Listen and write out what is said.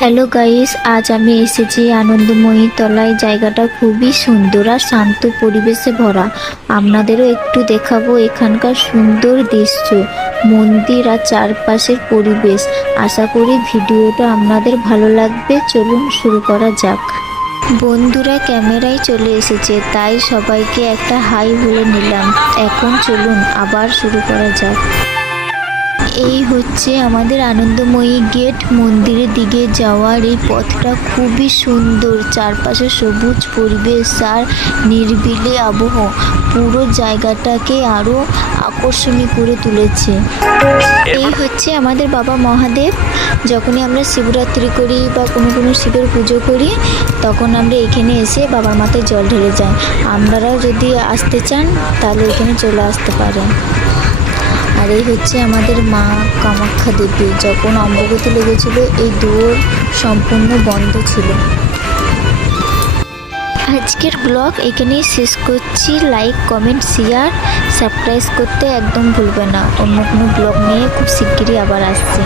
Hello guys, আজ আমি এসেছি আনন্দময়ী তলায়। জায়গাটা খুবই সুন্দর আর শান্ত পরিবেশে ভরা। আপনাদেরও একটু দেখাবো এখানকার সুন্দর দৃশ্য, মন্দির আর চারপাশের পরিবেশ। আশা করি ভিডিওটা আপনাদের ভালো লাগবে। চলুন শুরু করা যাক। বন্ধুরা ক্যামেরায় চলে এসেছে, তাই সবাইকে একটা হাই বলে নিলাম। এখন চলুন আবার শুরু করা যাক। এই হচ্ছে আমাদের আনন্দময়ী গেট। মন্দিরের দিকে যাওয়ার এই পথটা খুবই সুন্দর। চারপাশে সবুজ পরিবেশ আর নিরিবিলি আবহ পুরো জায়গাটাকে আরো আকর্ষণীয় করে তুলেছে। এই হচ্ছে আমাদের বাবা মহাদেব। যখনই আমরা শিবরাত্রি করি বা কোনো শিবের পুজো করি, তখন আমরা এখানে এসে বাবার মাথায় জল ঢেলে যাই। আপনারাও যদি আসতে চান তাহলে এখানে চলে আসতে পারেন। আর এই হচ্ছে আমাদের মা কামাখ্যা দেবী। যখন অম্বুবাচী লেগেছিল এই দুয়ার সম্পূর্ণ বন্ধ ছিল। আজকের ব্লগ এখানেই শেষ করছি। লাইক, কমেন্ট, শেয়ার, সাবস্ক্রাইব করতে একদম ভুলবে না। অন্য কোনো ব্লগ নিয়ে খুব শিগগিরই আবার আসছি।